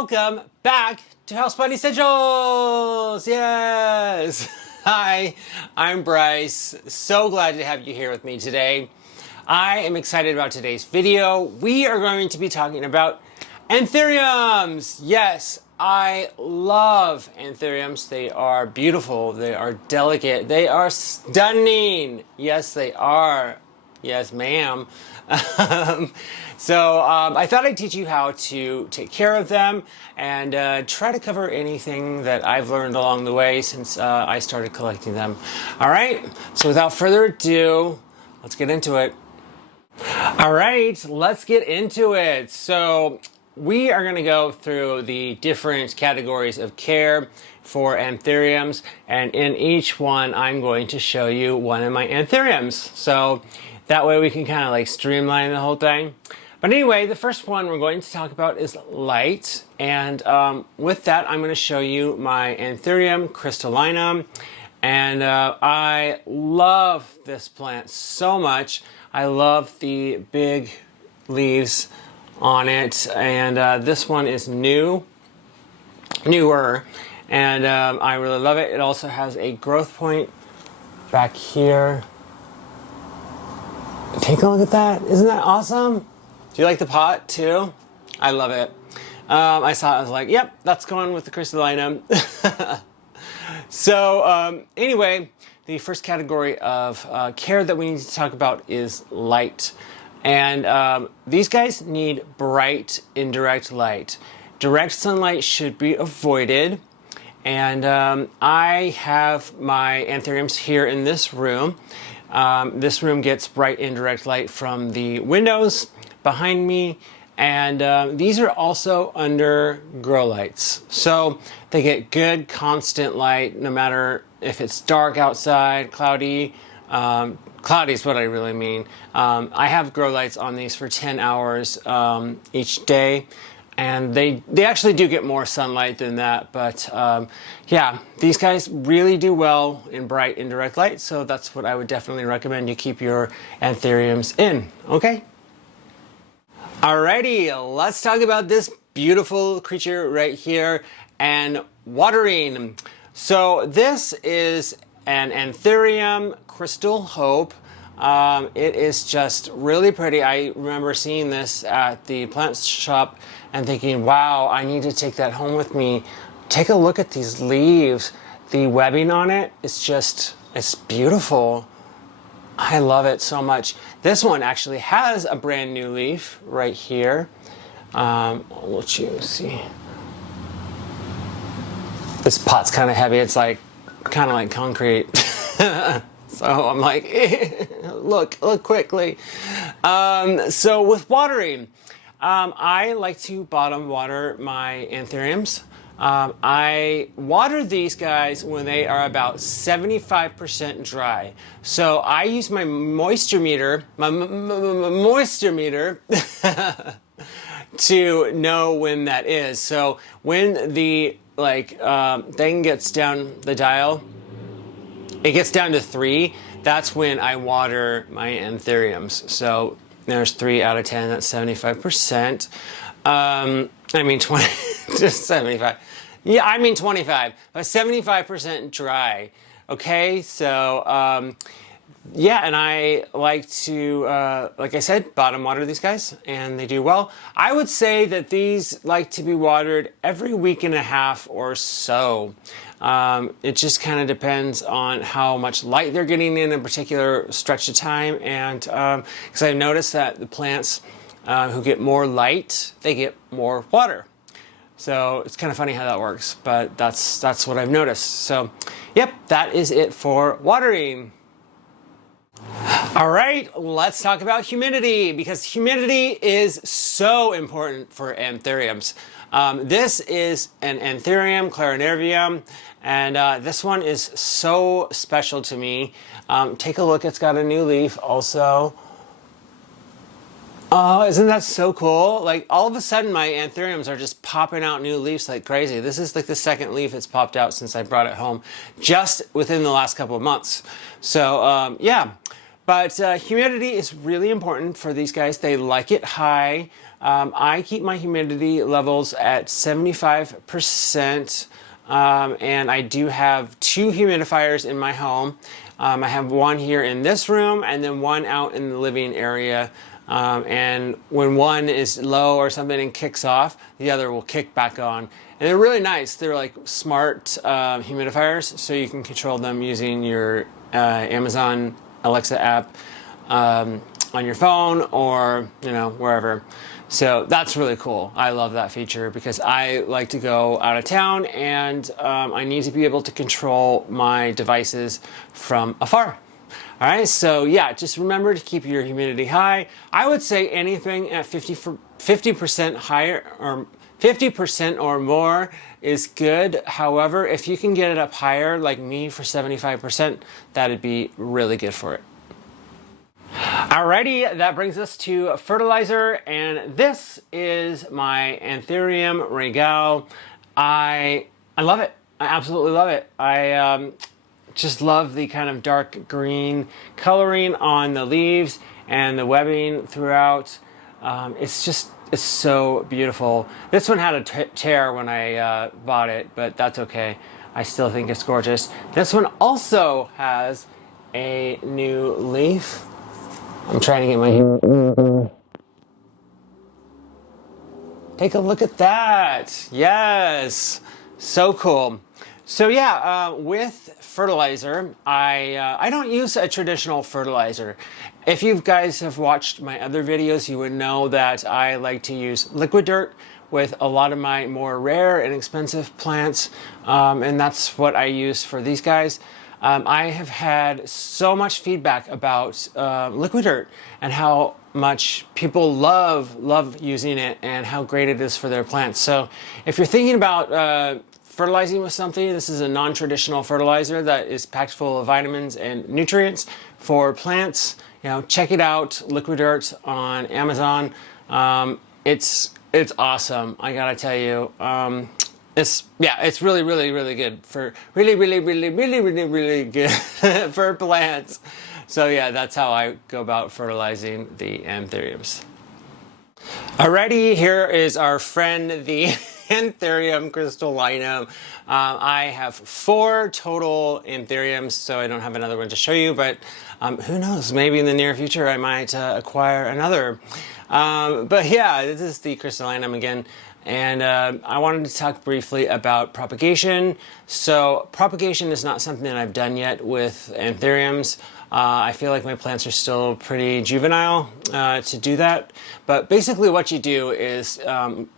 welcome back to Houseplant Essentials! Yes! Hi, I'm Bryce. So glad to have you here with me today. I am excited about today's video. We are going to be talking about Anthuriums. Yes, I love Anthuriums. They are beautiful. They are delicate. They are stunning. Yes, they are. Yes, ma'am. So I thought I'd teach you how to take care of them and try to cover anything that I've learned along the way since I started collecting them. All right, so without further ado, let's get into it. All right, let's get into it. So we are going to go through the different categories of care for Anthuriums, and in each one I'm going to show you one of my Anthuriums. So that way we can kind of like streamline the whole thing. But anyway, the first one we're going to talk about is light. And with that, I'm going to show you my Anthurium crystallinum. And I love this plant so much. I love the big leaves on it. And this one is newer. And I really love it. It also has a growth point back here. Take a look at that. Isn't that awesome? Do you like the pot too? I love it. I saw it, I was like, yep, that's going with the crystallinum. So anyway, the first category of care that we need to talk about is light. And these guys need bright, indirect light. Direct sunlight should be avoided. And I have my Anthuriums here in this room. This room gets bright indirect light from the windows behind me, and these are also under grow lights. So they get good constant light no matter if it's dark outside, cloudy. Cloudy is what I really mean. I have grow lights on these for 10 hours each day. And they actually do get more sunlight than that, but yeah, these guys really do well in bright indirect light, so that's what I would definitely recommend you keep your Anthuriums in, okay? Alrighty, let's talk about this beautiful creature right here and watering. So this is an Anthurium Crystal Hope. It is just really pretty. I remember seeing this at the plant shop and thinking, wow, I need to take that home with me. Take a look at these leaves. The webbing on it is just, it's beautiful. I love it so much. This one actually has a brand new leaf right here. I'll let you see. This pot's kind of heavy. It's like, kind of like concrete. So I'm like, look quickly. So with watering, I like to bottom water my Anthuriums. I water these guys when they are about 75% dry. So I use my moisture meter, to know when that is. So when the thing gets down the dial, it gets down to 3, that's when I water my Anthuriums. So there's 3 out of 10, that's 75%. I mean 20, just 75. Yeah, I mean 25, but 75% dry. Okay, so yeah, and I like to, like I said, bottom water these guys, and they do well. I would say that these like to be watered every week and a half or so. It just kind of depends on how much light they're getting in a particular stretch of time, and because I've noticed that the plants who get more light, they get more water. So it's kind of funny how that works, but that's what I've noticed. So, yep, that is it for watering. All right, let's talk about humidity, because humidity is so important for Anthuriums. This is an Anthurium clarinervium, and this one is so special to me. Take a look, it's got a new leaf also. Oh, isn't that so cool? Like all of a sudden my Anthuriums are just popping out new leaves like crazy. This is like the second leaf it's popped out since I brought it home, just within the last couple of months. So yeah, but humidity is really important for these guys. They like it high. I keep my humidity levels at 75%, and I do have 2 humidifiers in my home. I have one here in this room and then one out in the living area. And when one is low or something and kicks off, the other will kick back on. And they're really nice. They're like smart humidifiers, so you can control them using your Amazon Alexa app on your phone or wherever. So that's really cool. I love that feature because I like to go out of town and I need to be able to control my devices from afar. All right, so yeah, just remember to keep your humidity high. I would say anything at 50% higher or 50% or more is good. However, if you can get it up higher, like me for 75%, that'd be really good for it. Alrighty, that brings us to fertilizer, and this is my Anthurium Regal. I love it. I absolutely love it. I just love the kind of dark green coloring on the leaves and the webbing throughout. It's so beautiful. This one had a tear when I bought it, but that's okay. I still think it's gorgeous. This one also has a new leaf. I'm trying to get my... Take a look at that. Yes, so cool. So yeah, with fertilizer, I don't use a traditional fertilizer. If you guys have watched my other videos, you would know that I like to use liquid dirt with a lot of my more rare and expensive plants, and that's what I use for these guys. I have had so much feedback about liquid dirt and how much people love using it and how great it is for their plants. So if you're thinking about fertilizing with something, this is a non-traditional fertilizer that is packed full of vitamins and nutrients for plants. Check it out, liquid dirt on Amazon. It's awesome. I gotta tell you. It's really good for really good for plants. So yeah, that's how I go about fertilizing the Anthuriums. Alrighty, here is our friend, the Anthurium crystallinum. I have 4 total Anthuriums, so I don't have another one to show you, but who knows, maybe in the near future I might acquire another. But yeah, this is the crystallinum again. And I wanted to talk briefly about propagation. So propagation is not something that I've done yet with Anthuriums. I feel like my plants are still pretty juvenile to do that. But basically what you do is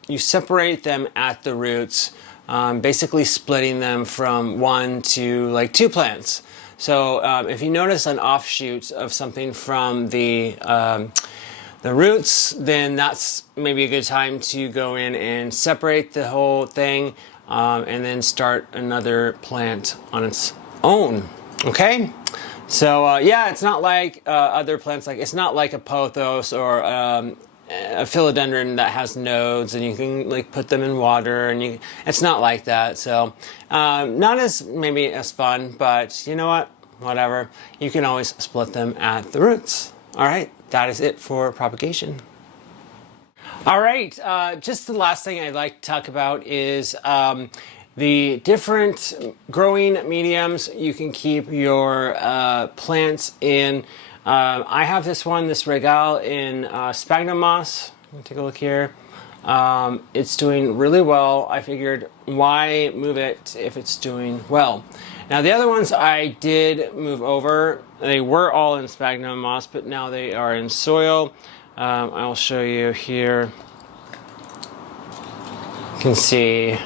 you separate them at the roots, basically splitting them from 1 to like 2 plants. So if you notice an offshoot of something from the roots, then that's maybe a good time to go in and separate the whole thing and then start another plant on its own. Okay? So yeah, it's not like other plants, like it's not like a pothos or a philodendron that has nodes and you can like put them in water and it's not like that. So not as maybe as fun, but you know what? Whatever. You can always split them at the roots. All right. That is it for propagation. All right, just the last thing I'd like to talk about is the different growing mediums you can keep your plants in. I have this Regal in sphagnum moss. Let me take a look here. It's doing really well. I figured, why move it if it's doing well? Now the other ones I did move over. They were all in sphagnum moss, but now they are in soil. I'll show you here. You can see,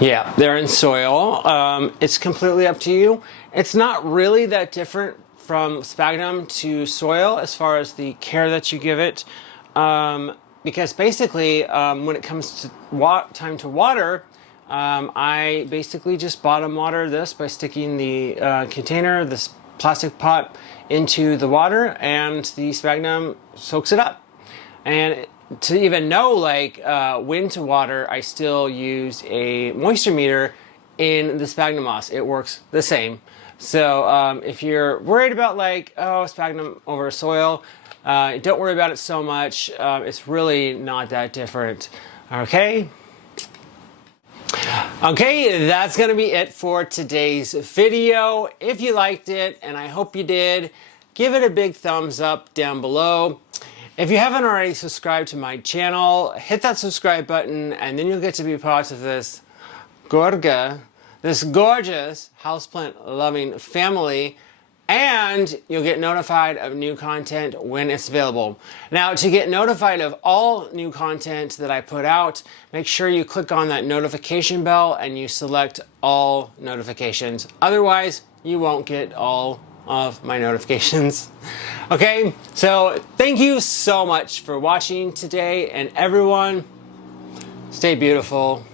yeah, they're in soil. It's completely up to you. It's not really that different from sphagnum to soil as far as the care that you give it. Because basically, when it comes to time to water, I basically just bottom water this by sticking the container, this plastic pot, into the water, and the sphagnum soaks it up. And to even know like when to water, I still use a moisture meter in the sphagnum moss. It works the same. So if you're worried about like, oh, sphagnum over soil, Don't worry about it so much. It's really not that different. Okay? Okay, that's going to be it for today's video. If you liked it, and I hope you did, give it a big thumbs up down below. If you haven't already subscribed to my channel, hit that subscribe button, and then you'll get to be part of this gorgeous houseplant loving family, and you'll get notified of new content when it's available. Now, to get notified of all new content that I put out, make sure you click on that notification bell and you select all notifications. Otherwise, you won't get all of my notifications. Okay, so thank you so much for watching today, and everyone, stay beautiful.